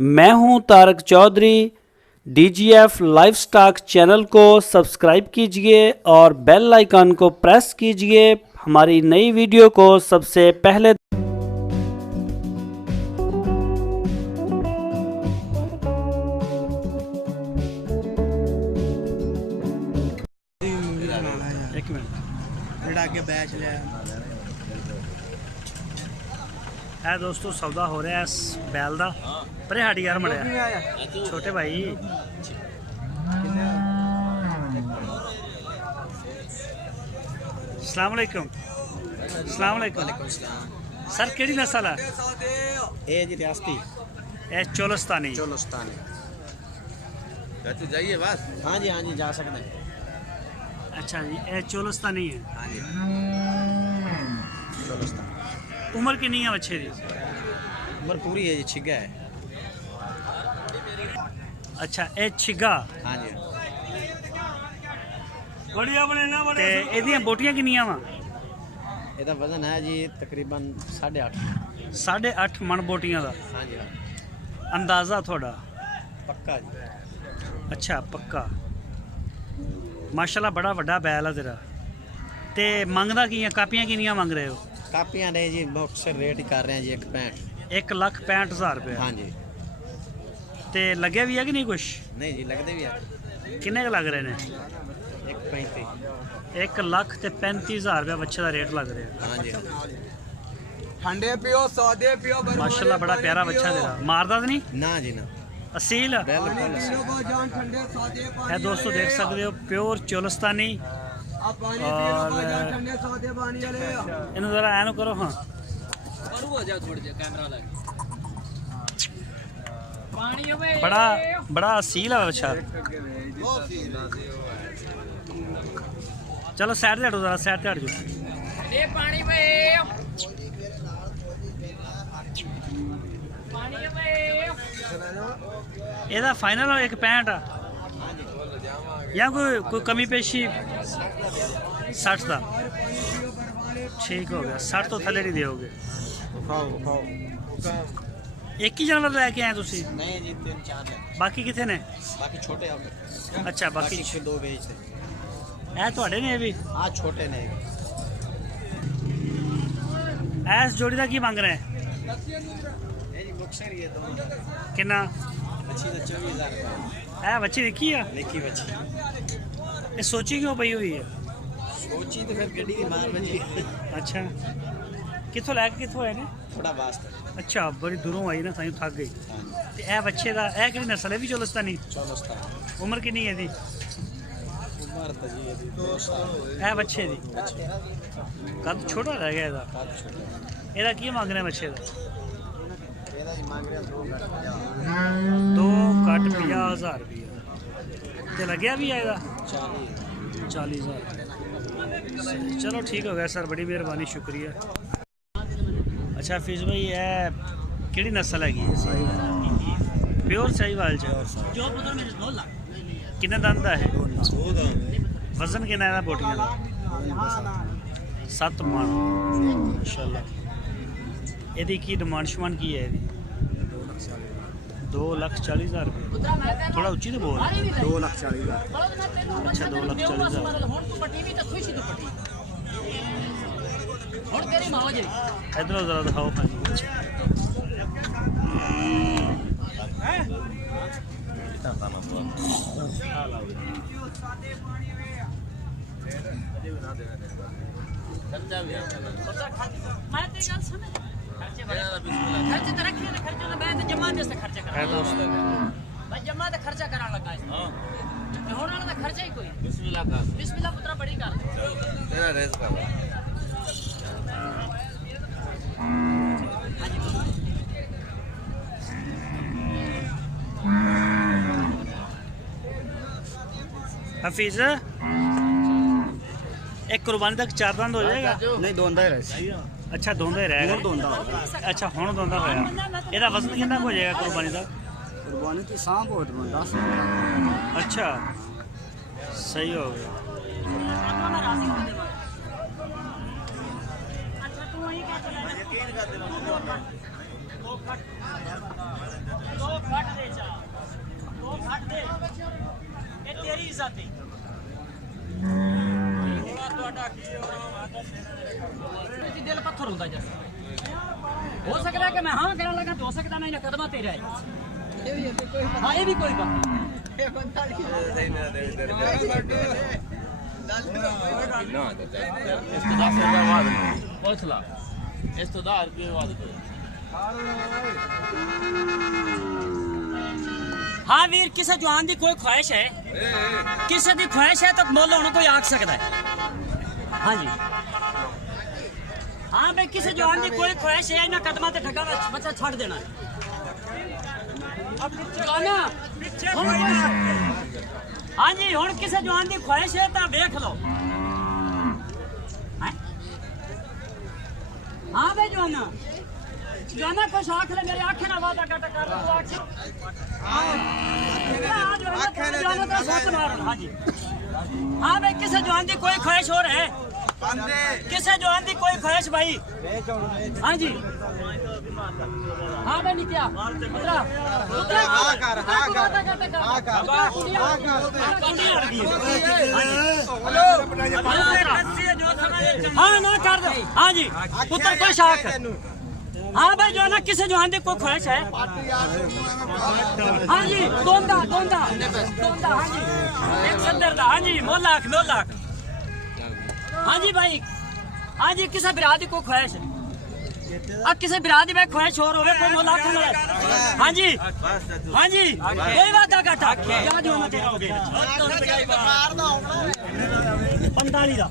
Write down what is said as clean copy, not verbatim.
मैं हूं Tarak Chaudhary. DGF livestock channel को सब्सक्राइब कीजिए और बेल आइकन को प्रेस कीजिए हमारी नई वीडियो को सबसे पहले। एक मिनट आगे बैच लिया है दोस्तों, सौदा हो रहा है इस बैल का। परे हाड़ी यार मड़िया छोटे भाई। अस्सलाम वालेकुम। अस्सलाम वालेकुम सर, केड़ी नस्ल है? ये जी रियासती, ये चोलस्तानी। चोलस्तानी। जाइए बस। हाँ जी जा सकते हैं। अच्छा जी, ये चोलस्तानी है। हाँ जी चोलस्तानी। उम्र कितनी है बच्चे की? उम्र पूरी है जी, छिगा है। अच्छा, ये छिगा। हाँ जी। ते एदियां बोटियां किन्नियां वा? ਇਹਦਾ वजन है जी तकरीबन 8.5 8.5 मन बोटियां दा। हाँ जी अंदाज़ा थोड़ा? पक्का जी। अच्छा पक्का। माशाल्लाह बड़ा वड्डा बैल है तेरा। ते मंगदा की कापियां किन्नियां मंग रहे हो? कापियां ने जी मुख्तसर रेट ही कर रहे हैं जी 1.65। 1,65,000 रुपये। हाँ जी। ते लगे भी है कि नहीं कुछ? नहीं जी लगते भी है। किन्ने लग रहे ने? 1.35। 1,35,000 रुपया बच्चे का रेट लग रहा है। हाँ जी। ठंडे पियो, सौदे पियो। माशाल्लाह बड़ा प्यारा बच्चा तेरा। मारदा तो नहीं? ना जी ना, असील है ठंडे दोस्तों, देख सकते हो प्योर चोलस्तानी। और इन्हें जरा ऐन करो। हाँ बड़ा बड़ा असील है बच्चा। चलो साइड से हटो, जरा साइड से हट जाओ। ਇਹਦਾ ਫਾਈਨਲ 1.65 ਆ ਜਾਂ ਕੋਈ ਕਮੀ ਪੇਸ਼ੀ? 60 ਦਾ ਠੀਕ ਹੋ ਗਿਆ। 60 ਤੋਂ ਥੱਲੇ ਨਹੀਂ ਦਿਓਗੇ? ਇੱਕ ਹੀ ਜਾਨਵਰ ਲੈ ਕੇ ਆਏ ਤੁਸੀਂ? नहीं जी 3-4 ने, ਬਾਕੀ ਕਿੱਥੇ ਨੇ? बाकी छोटे हैं। ਅੱਛਾ ਬਾਕੀ बाकी 2 बेचते। ਇਹ ਤੁਹਾਡੇ ਨੇ? ਇਹ ਵੀ हाँ छोटे ने। ਇਸ ਜੋੜੀ ਦਾ ਕੀ ਮੰਗ ਰਹੇ? ये जी मुख्तसर ही है दोनों। ਕਿੰਨਾ? अच्छी तो 24,000 रुपये। ਇਹ ਬੱਚੀ ਦੇਖੀ ਆ? देखी बच्ची ਇਹ ਸੋਚੀ ਕਿਉਂ ਪਈ ਹੋਈ ਹੈ? सोची तो फिर गड्डी की मार बजी। ਅੱਛਾ ਕਿੱਥੋਂ ਲੈ ਕੇ ਕਿੱਥੋਂ ਆਏ ਨੇ? थोड़ा वास्ता। ਅੱਛਾ ਬੜੀ ਦੂਰੋਂ ਆਈ ਨਾ, ਤਾਂ ਥੱਕ ਗਈ। हाँ जी ਤੇ ਇਹ ਬੱਚੇ ਦਾ ਇਹ ਕਿਹੜੀ ਨਸਲ ਹੈ? ਵੀ ਚੋਲਸਤਾਨੀ। चौलस्तानी। ਉਮਰ ਕਿੰਨੀ ਹੈ ਇਹਦੀ? उम्र तो जी अभी 2 साल। ਇਹ ਬੱਚੇ ਦੀ ਕੱਦ ਛੋਟਾ ਰਹਿ ਗਿਆ ਇਹਦਾ। काद छोटे। ਇਹਦਾ ਕੀ ਮੰਗ ਰਹੇ ਬੱਚੇ ਦਾ? ਇਹਦਾ ਹੀ ਮੰਗ ਰਿਹਾ 2 ਘੱਟ 50,000 ਰੁਪਇਆ। ਤੇ ਲੱਗਿਆ ਵੀ ਆ ਇਹਦਾ 40। 40,000। चलो ठीक हो गया सर, बड़ी मेहरबानी, शुक्रिया। अच्छा फीस भाई ये किहड़ी नस्ल हैगी? प्योर साहिवाल च। किन्ने दंद है? वजन किन्ना है बोटियां दा? 7 मन माशाल्लाह। ਇਹਦੀ ਕੀ ਡਿਮਾਂਡ ਸ਼ਮਾਨ ਕੀ ਹੈ ਇਹਦੀ? 2,40,000 रुपये। थोड़ा उच्ची तो बोल। 2,40,000। अच्छा 2,40,000। इधर जरा दिखाओ। खर्चे तो रखिए ना, खर्चे तो मैं तो जमा दे से खर्चा करा। भाई जमा तो खर्चा करा लगा है। होने वाला तो खर्चा ही कोई। बिस्मिल्लाह पुत्रा बड़ी कर तेरा रेस कर। हफीज एक कुर्बानी तक 4 दंद हो जाएगा? नहीं दोंदा ही रहे। अच्छा दोंदा ही रहेगा। दोंदा अच्छा हुण दोंदा होया। ਇਹਦਾ वजन कितना हो जाएगा कुर्बानी तक? कुर्बानी तो सांप हो 10। अच्छा सही हो गया। अच्छा तू वही क्या चला? जाती दिल पत्थर होता जैसे हो सकता है कि मैं हाँ कहने लगा तो हो सकता नहीं ना कदम तेरा है हाँ ये भी कोई बात हाँ वीर किसी जवान की कोई ख्वाहिश है किसी की ख्वाहिश है तो मुल होने कोई आख सकता है हाँ जी हाँ भाई किसी जवान की कोई ख्वाहिश है इन्हें कदम से ठगा बच्चा छड़ देना है हाँ जी हूँ किसी जवान की ख्वाहिश है तो देख लो हाँ भाई जवाना जवाना कुछ आख ले मेरे आखे ना वादा कर हाँ जी हाँ भाई किसी जवान की कोई ख्वाहिश हो रहा है किसी जवान की कोई ख्वाहिश भाई हाँ जी हाँ भाई नित्या हाँ ना कर दो हाँ जी पुत्र कोई शाख हाँ भाई जो है ना किसी जवान की कोई ख्वाहिश है हाँ जी दोंदा दोंदा दोंदा हाँ जी 170 दा हाँ जी 9 लाख हाँ जी भाई हाँ जी किसी बिराद की कोई ख्वाहिश है किसी बिराद की भाई ख्वाहिश और हो कोई 9 लाख हाँ जी कोई बात का घाटा क्या जो होना तेरा हो गया 45 दा